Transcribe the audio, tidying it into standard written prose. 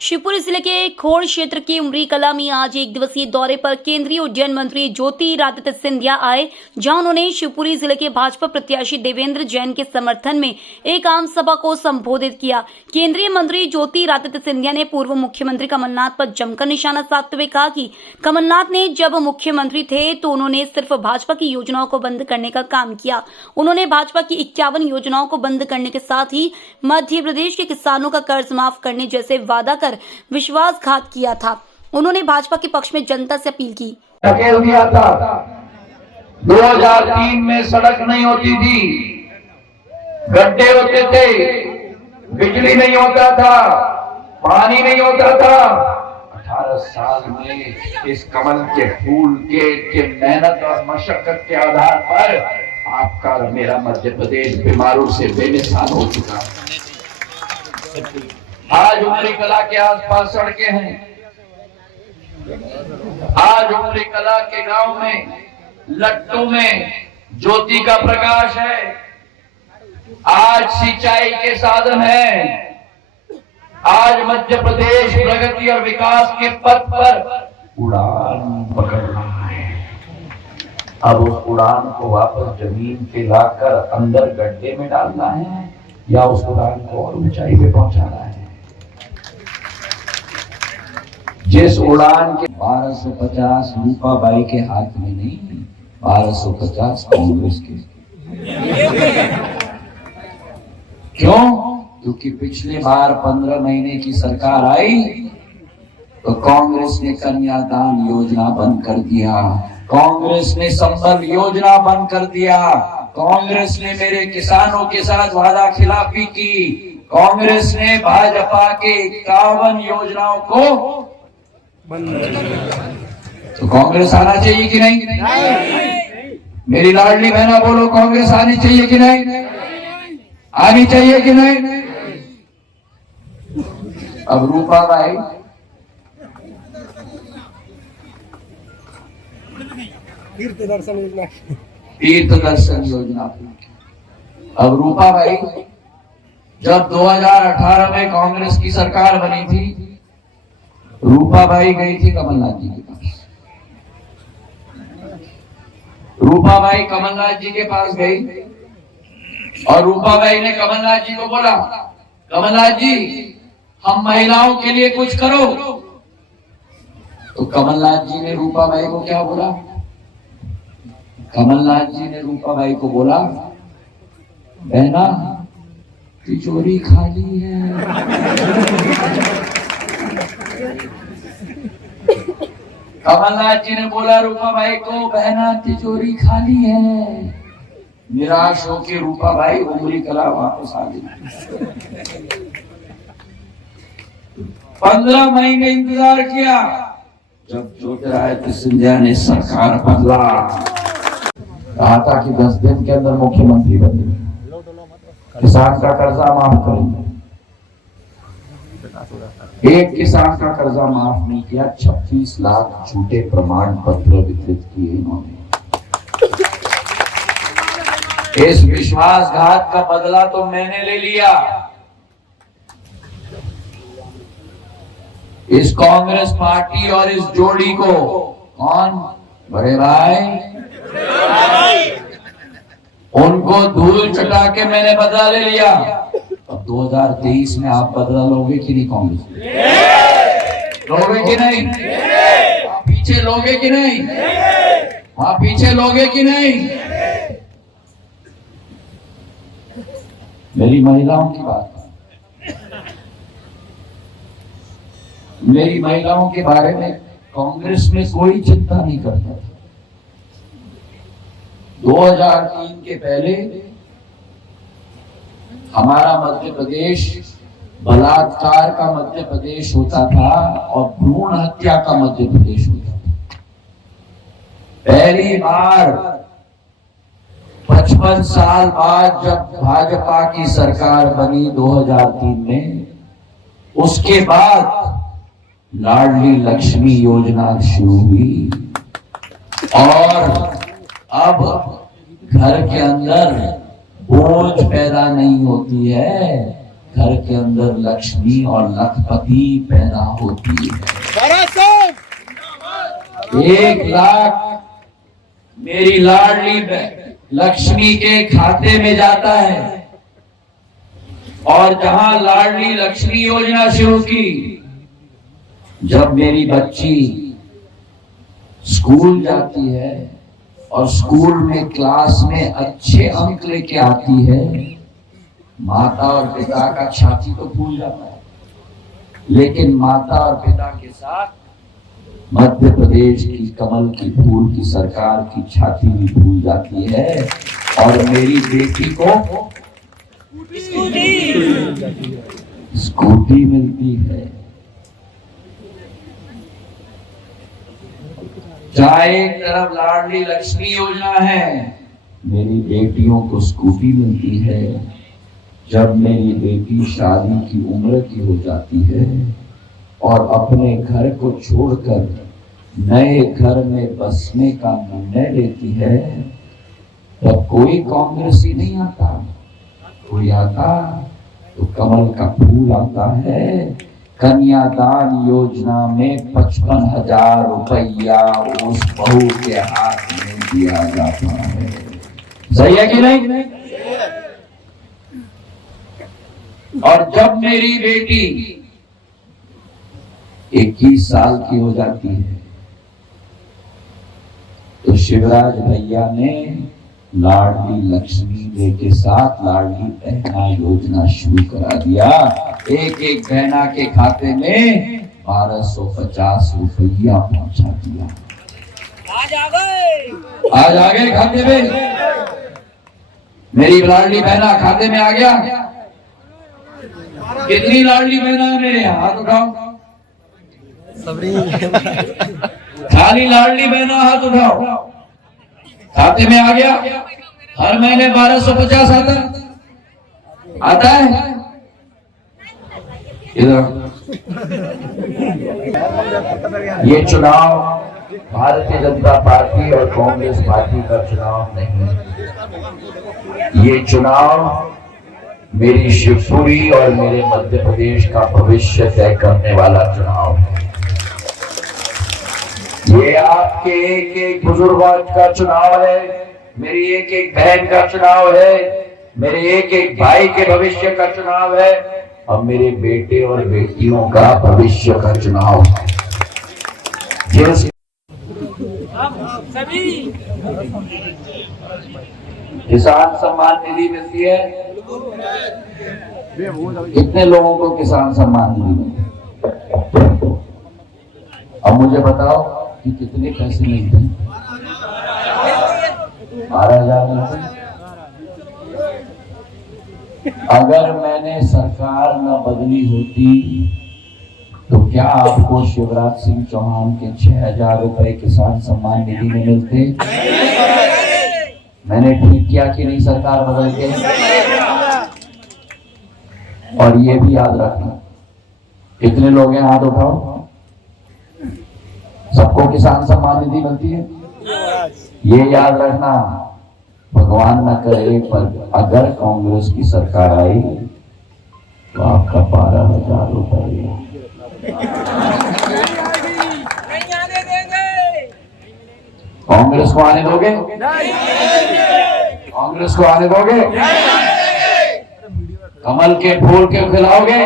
शिवपुरी जिले के खोड़ क्षेत्र के उमरी कला में आज एक दिवसीय दौरे पर केंद्रीय उड्डयन मंत्री ज्योतिरादित्य सिंधिया आए, जहां उन्होंने शिवपुरी जिले के भाजपा प्रत्याशी देवेंद्र जैन के समर्थन में एक आम सभा को संबोधित किया। केंद्रीय मंत्री ज्योतिरादित्य सिंधिया ने पूर्व मुख्यमंत्री कमलनाथ पर जमकर निशाना साधते हुए कहा कि कमलनाथ ने जब मुख्यमंत्री थे तो उन्होंने सिर्फ भाजपा की योजनाओं को बंद करने का काम किया। उन्होंने भाजपा की 51 योजनाओं को बंद करने के साथ ही मध्य प्रदेश के किसानों का कर्ज माफ करने जैसे वादा कर विश्वासघात किया था। उन्होंने भाजपा के पक्ष में जनता से अपील की। धकेल दिया था। 2003 में सड़क नहीं होती थी, गड्ढे होते थे, बिजली नहीं होता था, पानी नहीं होता था। 18 साल में इस कमल के फूल के मेहनत और मशक्कत के आधार पर आपका और मेरा मध्य प्रदेश बीमारों से बेमिसाल हो चुका। आज उमरी कला के आसपास सड़कें हैं, आज उमरी कला के गांव में लट्टू में ज्योति का प्रकाश है, आज सिंचाई के साधन है, आज मध्य प्रदेश प्रगति और विकास के पथ पर उड़ान पकड़ रहा है। अब उस उड़ान को वापस जमीन पे लाकर अंदर गड्ढे में डालना है या उस उड़ान को और ऊंचाई पे पहुंचाना है। जिस उड़ान के 1250 रूपाबाई के हाथ में नहीं, 1250 कांग्रेस के। क्यों? क्योंकि पिछले बार 15 महीने की सरकार आई तो कांग्रेस ने कन्यादान योजना बंद कर दिया, कांग्रेस ने संबल योजना बंद कर दिया, कांग्रेस ने मेरे किसानों के साथ वादा खिलाफी की, कांग्रेस ने भाजपा के 51 योजनाओं को तो कांग्रेस आना चाहिए कि नहीं? मेरी लाडली बहना बोलो, कांग्रेस आनी चाहिए कि नहीं? आनी चाहिए कि नहीं? अब रूपाबाई तीर्थ दर्शन योजना अब रूपाबाई जब 2018 में कांग्रेस की सरकार बनी थी, रूपाबाई गई थी कमलनाथ जी के पास। रूपाबाई कमलनाथ जी के पास गई और रूपाबाई ने कमलनाथ जी को बोला, कमलनाथ जी हम महिलाओं के लिए कुछ करो। तो कमलनाथ जी ने रूपाबाई को क्या बोला? कमलनाथ जी ने रूपाबाई को बोला, बहना तिजोरी खाली है। कमलनाथ जी ने बोला रूपाबाई को, बहना तिजोरी खाली है। निराश होकर रूपाबाई उमरी कला वापस आ गई। 15 महीने इंतजार किया, जब ज्योतिरादित्य सिंधिया ने सरकार बदला, कहा था कि 10 दिन के अंदर मुख्यमंत्री बनेंगे, किसान का कर्जा माफ करेंगे। एक किसान का कर्जा माफ नहीं किया, 26 लाख झूठे प्रमाण पत्र वितरित किए इन्होंने। इस विश्वासघात का बदला तो मैंने ले लिया। इस कांग्रेस पार्टी और इस जोड़ी को कौन? बड़े भाई, उनको धूल चटा के मैंने बदला ले लिया। अब 2023 में आप बदला लोगे कि नहीं? कांग्रेस लोगे कि नहीं? पीछे लोगे कि नहीं? वहां पीछे लोगे कि नहीं? मेरी महिलाओं की बात, मेरी महिलाओं के बारे में कांग्रेस में कोई चिंता नहीं करता। 2003 के पहले हमारा मध्य प्रदेश बलात्कार का मध्य प्रदेश होता था और भ्रूण हत्या का मध्य प्रदेश होता था। पहली बार 55 साल बाद जब भाजपा की सरकार बनी 2003 में, उसके बाद लाडली लक्ष्मी योजना शुरू हुई और अब घर के अंदर बोझ पैदा नहीं होती है, घर के अंदर लक्ष्मी और लखपति पैदा होती है। 1 लाख मेरी लाडली लक्ष्मी के खाते में जाता है। और जहां लाडली लक्ष्मी योजना शुरू की, जब मेरी बच्ची स्कूल जाती है और स्कूल में क्लास में अच्छे अंक लेके आती है, माता और पिता का छाती तो फूल जाता है, लेकिन माता और पिता के साथ मध्य प्रदेश की कमल की फूल की सरकार की छाती भी फूल जाती है। और मेरी बेटी को स्कूटी मिलती है। जहां एक तरफ लाडली लक्ष्मी योजना है, मेरी बेटियों को स्कूटी मिलती है। जब मेरी बेटी शादी की उम्र की हो जाती है और अपने घर को छोड़कर नए घर में बसने का निर्णय लेती है, तब कोई कांग्रेसी नहीं आता। कोई आता तो कमल का फूल आता है। कन्यादान योजना में 55,000 रुपया उस बहू के हाथ में दिया जाता है। सही है कि नहीं? और जब मेरी बेटी 21 साल की हो जाती है, तो शिवराज भैया ने लाडली लक्ष्मी के साथ लाडली बहना योजना शुरू करा दिया। एक बहना के खाते में 1250 रुपया पहुंचा दिया। आज आ गए खाते में। मेरी लाडली बहना खाते में आ गया। कितनी लाडली बहना है मेरे? हाथ उठाओ। खाली लाडली बहना हाथ उठाओ। खाते में आ गया। हर महीने 1250 आता है। इधर ये चुनाव भारतीय जनता पार्टी और कांग्रेस पार्टी का चुनाव नहीं। ये चुनाव मेरी शिवपुरी और मेरे मध्य प्रदेश का भविष्य तय करने वाला चुनाव है। ये आपके एक बुजुर्ग का चुनाव है, मेरी एक बहन का चुनाव है, मेरे एक भाई के भविष्य का चुनाव है, और मेरे बेटे और बेटियों का भविष्य का चुनाव है। किसान सम्मान निधि मिलती है। कितने लोगों को किसान सम्मान निधि मिलती है? अब मुझे बताओ कि कितने पैसे मिलते हैं? 12,000 मिलते हैं। अगर मैंने सरकार न बदली होती तो क्या आपको शिवराज सिंह चौहान के 6,000 रुपए किसान सम्मान निधि में मिलते? मैंने ठीक किया कि नहीं सरकार बदल के? और ये भी याद रखना, कितने लोग हैं हाथ उठाओ। सबको किसान सम्मान निधि मिलती है। ये याद रखना, भगवान न करे पर अगर कांग्रेस की सरकार आई तो आपका 12,000 रुपये कांग्रेस को आने दोगे? कांग्रेस को आने दोगे? कमल के फूल के खिलाओगे?